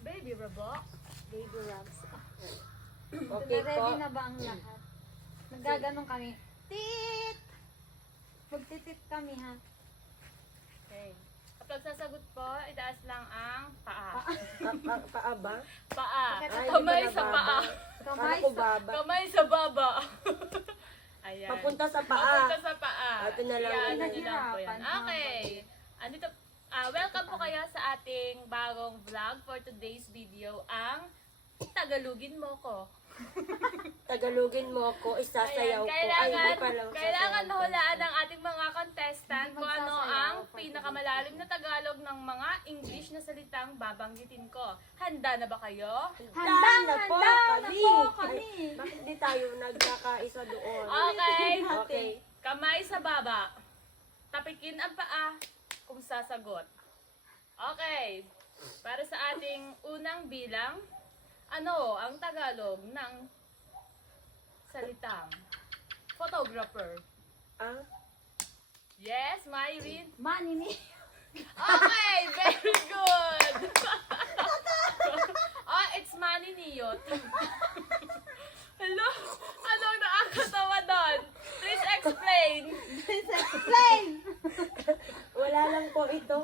Baby Roblox. Baby Rubs. Okay Ready po. na ba ang lahat? Naggaganong kami. Tit! Magtitit kami ha. Okay. Kapag sasagot po, itaas lang ang paa. Paa ba? Paa. Ay, Kamay hindi sa ba paa. nababa? Kamay Kala ko sa... baba. Kamay sa baba. Ayan. Papunta sa paa. Papunta sa paa. Ito na lang Yan, yun. ano lang po yan. Nahirapan, Okay. Andito, welcome po kayo sa ating bagong vlog for today's video, ang Tagalugin mo ko. Tagalugin mo ko, isasayaw ko. Ay, hindi pala. Kailangan sasayaw ko. mahulaan ng ating mga contestant kung ano ang Magsasayaw. pinakamalalim na Tagalog ng mga English na salitang babanggitin ko. Handa na ba kayo? Handa na po kami. kami. Ay, bakit di tayo nagkakaisa doon? Okay. Okay. Kamay sa baba. Tapikin ang paa kung sasagot. Okay. Para sa ating unang bilang, ano ang Tagalog ng salitang photographer? Ah? Yes, Myrin? Manini. Okay, very good! Oh, it's Manny Niyot. Hello? Anong nakakatawa doon? Please explain. Explain! Wala lang po ito.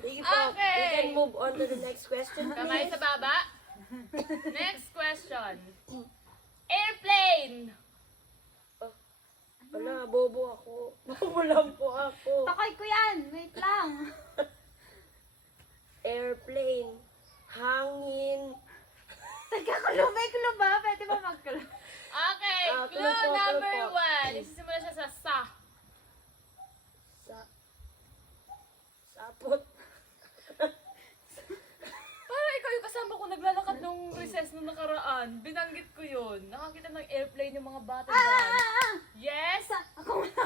Sige po, Okay. we can move on to the next question, Kamay please. sa baba. Next question. Airplane. Wala, bobo ako. Bobo lang po ako. Takay ko yan. Wait lang. Airplane. Hangin. Tagkakulubay-kulo ba? Pwede ba magkulo? Okay, Ah, clue clue po, number clue po. 1. Nagsisimula siya sa sa. Sapot. Parang ikaw yung kasama ko naglalakad nung recess nung nakaraan. Binanggit ko yun. Nakakita ng airplane yung mga bata dyan. Yes? Ako wala.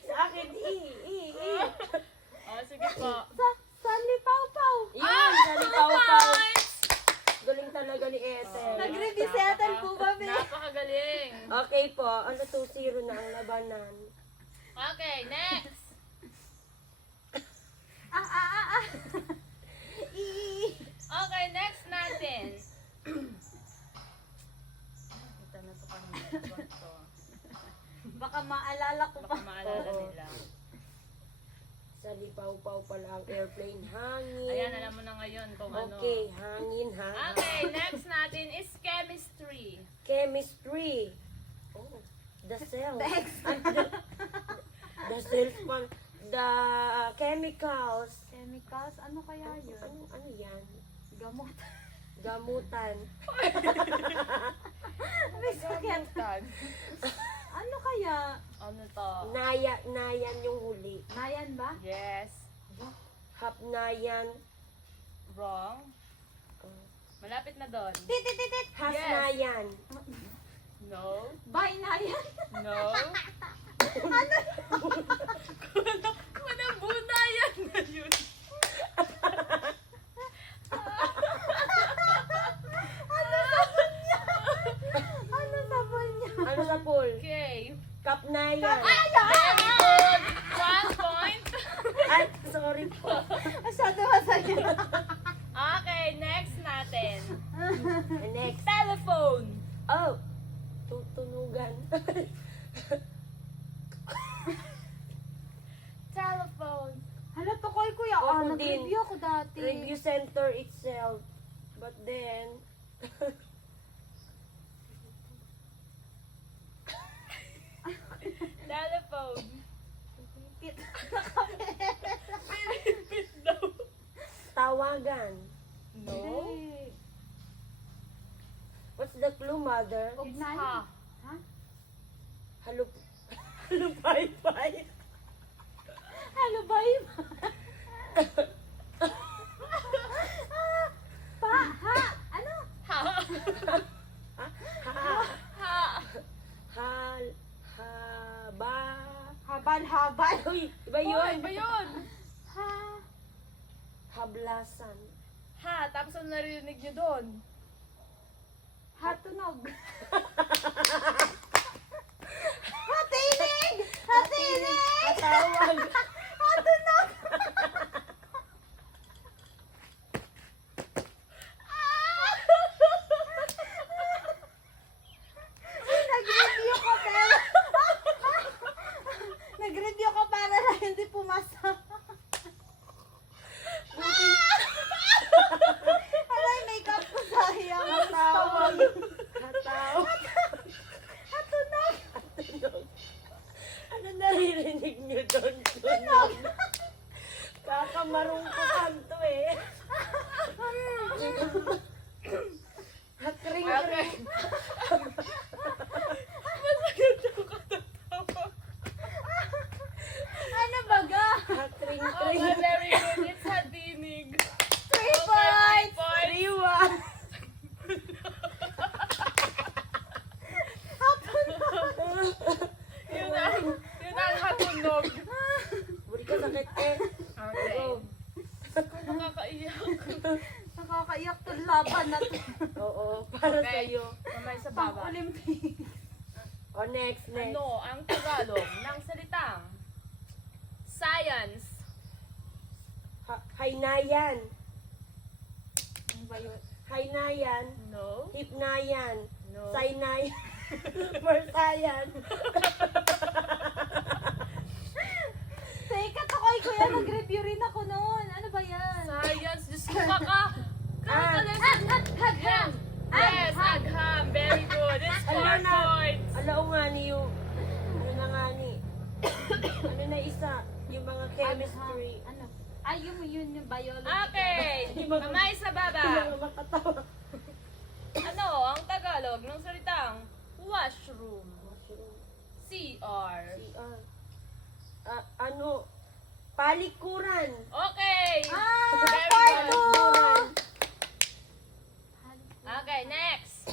Sa akin, Oh, sige po. Sa lipaw-paw. Yan, salipaw-paw. Galing talaga ni Ethel. Nagre-resettle po ba, be? Napakagaling. Okay po, ano 2-0 na ang labanan. Okay, next. Okay, next natin. Kita na to kanina. Ano to? Baka maalala ko pa. Baka maalala Oo. nila. Salipaw-paw pala ang airplane. Hangin. Ayan, alam mo na ngayon kung ano. Okay, hangin ha. Okay, next natin is chemistry. Chemistry. Oh, the cells. The The cells pa. The chemicals. Chemicals, ano kaya yun? Ano yan? Gamot. Gamutan. May sakit. Gamutan. Ano kaya? Ano to? Nayan yung huli. Nayan ba? Yes. Hapnayan. Wrong. Malapit na doon. Tititit! Hasnayan. No. Bay nayan? No. Manabunayan na yun. Ano sabon niya? Ano sa pool? Okay. Kapnayan. Very good. 1 point. Ay, sorry po. Masyado masaya. Okay, next natin. Next. Telephone. Oh. Tutunugan. Telephone. Hala, tukoy kuya. Ako din. Nag-review ako dati. Review center itself. But then, Telephone. Repeat. daw. tawagan. No. What's the clue, mother? It's Ugnayan. ha. Ha? Halup. Halupay-pay. Hello, babe. Pa, ha, ano? Ha. Ha. Ha. Hal. Haba. Habal-habal. Uy, iba Yun. yun. Ba yun? Ha, Hablasan. Ha. Tapos ano narinig nyo doon? hatunog. Hatinig! Hatinig! Hatawag. sakit eh. Okay. Go. Nakakaiyak. Nakakaiyak to laban na to. Oo, para Okay. sa'yo. Mamay sa Pang baba. Olympic. O, next. Ano ang Tagalog ng salitang science? Haynayan. Ano ba yun? Haynayan. No. Hipnayan. No. Saynay. Marsayan. Teka, tukoy ko yan. Mag-review rin ako noon. Ano ba yan? Science. Diyos ko kaka. Ah. Yes. Yes, agham. Very good. It's 4 Ano na? points. Alaw nga ni yung, ano na nga ni, ano na isa, yung mga chemistry. Ano? Ay, yun yung biology. Okay. Mamay sa Yung baba. mga makatawa. Ano ang Tagalog ng salitang washroom? CR. CR. Ano, palikuran. Okay. Ah, Very part good. Palikuran. Okay, next.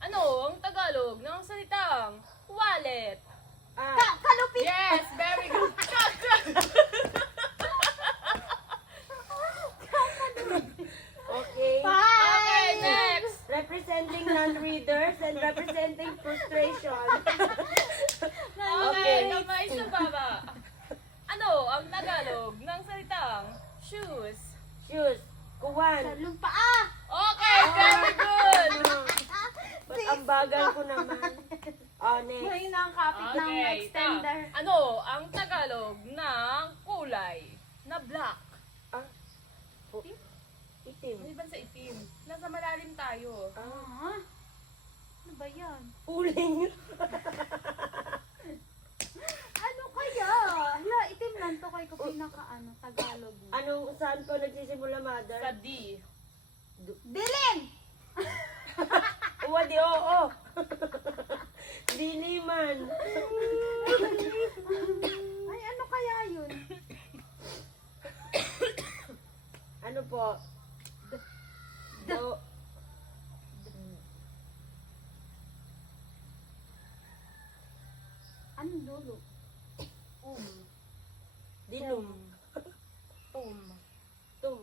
Ano ang Tagalog ng salitang wallet? Kalupit! Yes, very good. Okay. Okay, next. Representing non-readers and representing frustration. Okay, kamay sa baba. Ano ang Tagalog ng salitang shoes? Shoes. Kuwan. Lumpa ah! Okay, very good. Ba't ang bagal ko naman? Oh, next. Ngayon na ang kapit ng Okay, extender. Ano ang Tagalog ng kulay na black? Itim. Maliban sa itim. Nasa malalim tayo. Ah, Ano ba yan? uling. Ano kaya? Hala, itim lang to kay ko pinaka Tagalog. Anong, saan ko nagsisimula, mother? Sa D. Dilim! Uwa di oo. Diliman. Ay, ano kaya yun? Ano po? Do. Anong dulo? Dilum. Tum.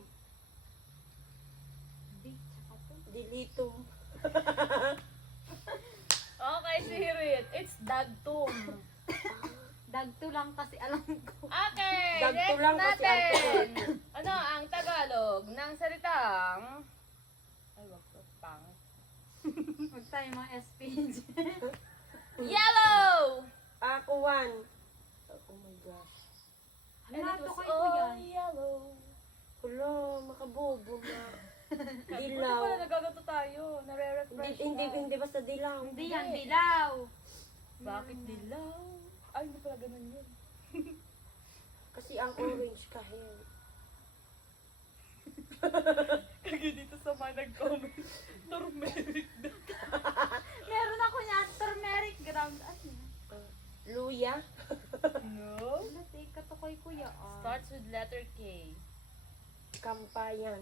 Di, tsaka to. Dilitum. Okay, Sirit. It's dagtum. Dagto lang kasi alam ko. Okay, Dagto next lang kasi natin. Ano ang Tagalog ng salitang... Ay, wag to. Pang. Huwag tayo mga SPG. Yellow! Kuwan. Oh my gosh. And Hala, it to was kay ko all yan. yellow. Hello, makabobo na. Buti Dilaw. pala nagagato tayo. Nare-refresh Hindi, na. hindi basta dilaw. Hindi yan, dilaw. Bakit dilaw? Ay, hindi pala ganun yun. Kasi ang orange kahit. Kaya dito sa mga nag-comment, turmeric na. Meron ako niya, turmeric ground. Ano yan? Luya. No? Hala, teka to kay kuya. Starts with letter K. Kampayan.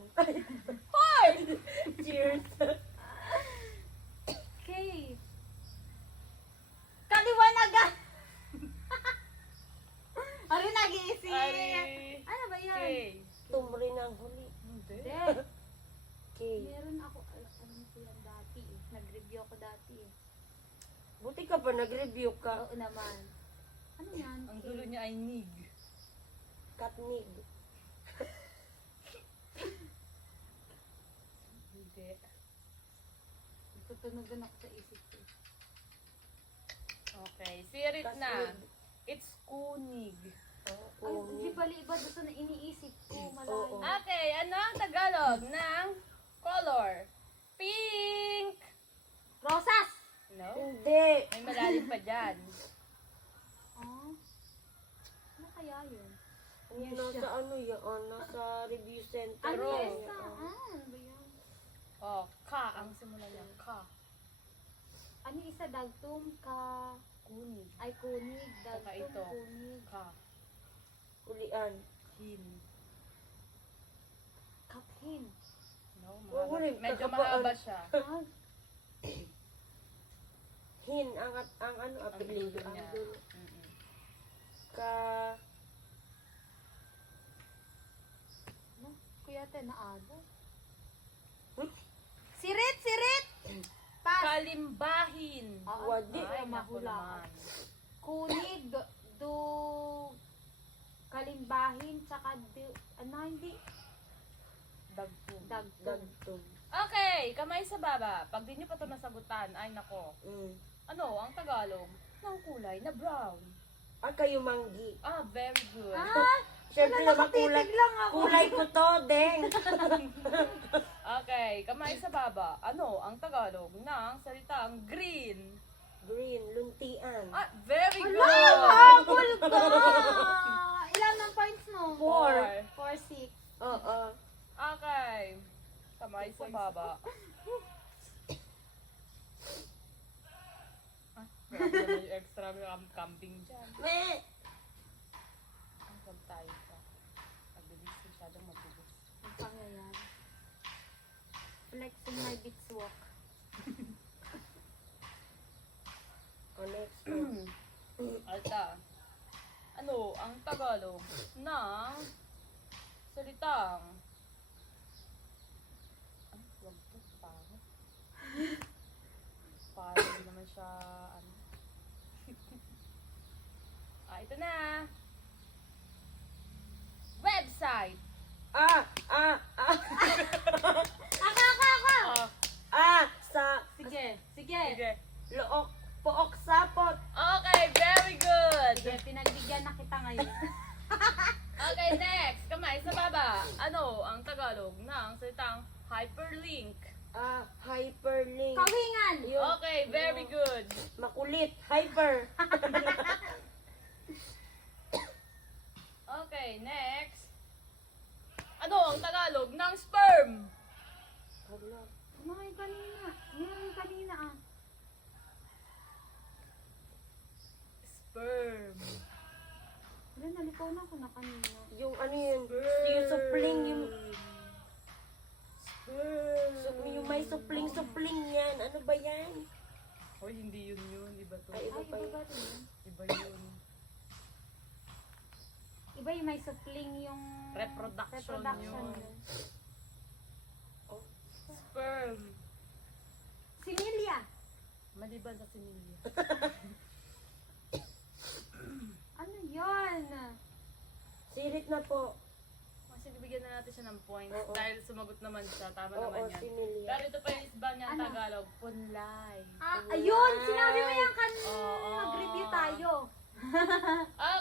Hoy! Cheers. Okay. Kaliwanagan! Ari nag-iisip. Ay, Ano ba K. yan? Tumri ng huli. Hindi. Hindi. K. Meron ako, alam ko yan dati eh. Nag-review ako dati eh. Buti ka pa nag-review ka. Oo naman. Ano yan? Ang dulo niya ay nig. Katnig. Hindi. Tutunugan ako sa isip ko. Okay, sirit na. Kasnig. It's kunig. Ay, hindi bali iba doon sa na iniisip ko. Malayo. Oo. Okay, ano ang Tagalog ng color? Pink! Rosas! No? Hindi. May malalim pa dyan. Oh. Ano kaya yun? Nasa ano yan? Nasa review center. Ano Pero- yun sa? Ano ba yan? Oh, ka ang simula niya. Ka. Ano yung isa? Dagtum ka... Kunig. Ay, kunig. Saka Dagtum, ito. kunig. Ka. Ulian. Hin. Kaphin. No, Oo, mahaba. rin, Medyo kakapaan. mahaba siya. Ah, Hin. Ang ano? Ang Apelido. dulo niya. Ang dulo. Mm-mm. Ka... ate, naado. Sirit, sirit! Pass. Kalimbahin. Wadi. Ay, naku mahula. naman. Kunig, kalimbahin, tsaka hindi. Dagpong. Dagtog. Dagtog. Okay, kamay sa baba. Pag di nyo pa ito nasagutan, ay nako. Ano ang Tagalog ng kulay na brown? Kayo manggi. Very good. Siyempre naman kulay. lang ako. Kulay ko to, deng. Okay, kamay sa baba. Ano ang Tagalog ng salitang green? Green, luntian. Very good. Habol ka! Ilan ang points mo? 4. 4, 6. Oo. Okay. Kamay sa baba. Grabe naman yung extra camping dyan. Me. Huwag tayo pa. Mabilis, masyadong mabilis. Ang pangyayari. Flexing my beats walk. Next. Alta. Ano ang Tagalog ng salitang wag to, parang hindi naman siya ito na. Website. Sa Sige. Sige. look, pook sapot. Okay, very good. Sige, pinagbigyan na kita ngayon. Okay, next. Kamay sa baba. Ano ang Tagalog ng salitang hyperlink? Hyperlink. Kawingan! Yun. Okay, very good. Makulit. Hyper. Okay, next. Ano ang Tagalog ng sperm? Ano yung kanina? Ano yung kanina Sperm. Wala, nalipaw na ako na kanina. Yung ano yun? Yung supling. Yung may supling yan. Ano ba yan? Hoy, hindi yun. Iba to. Ay, Ay, iba ba rin? Iba yun. Iba yung may supling yung... Reproduction yun. yun. Sperm. Similia. Maliban sa sinilya. Ano yun? Sirit na po. Kasi bibigyan na natin siya ng points. Oo. Dahil sumagot naman siya. Tama Oo, naman yan. similya. Pero ito pa yung isba niya Ano? Tagalog. Punlay. Ayun! Sinabi mo yan kanina. Oo. Nag-review tayo.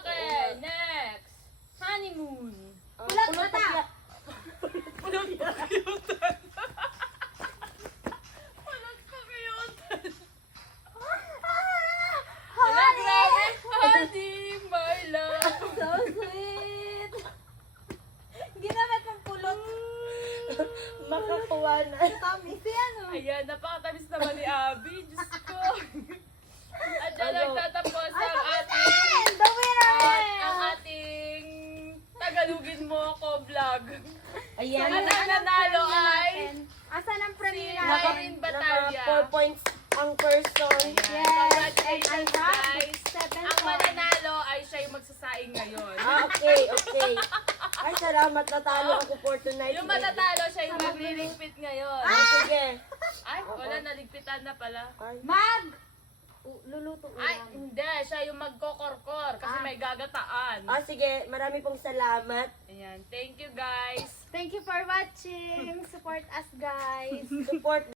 Okay, next. Honeymoon. Kulot mata. Walang pakiyutan. Walang pakiyutan. Hala, grabe. Honey, my love. So sweet. Ginamit ng pulot. Makakuha na. Kami si ano? Ayan, napakatamis naman ni Abby. Diyos ko. At dyan Ano? nagtatapos Ay, ang tapos ating na! The winner ang is... ating Tagalugin mo ako vlog. Ayan. Ang nanalo ay Asan ang si premiere Maureen natin? Batalla. 4 points ang person. Ayan. Yes, and I Congratulations, have guys. 7 Ang mananalo ay siya yung magsasaing ngayon. Okay. Ay, salamat. Natalo ako for tonight. Yung matatalo siya yung magliligpit ngayon. Sige. Ay, wala, naligpitan na pala. Ay. Luluto Ay, ulam. hindi. Siya yung magkokorkor kasi may gagataan. Sige. Marami pong salamat. Ayan. Thank you, guys. Thank you for watching. Support us, guys. Support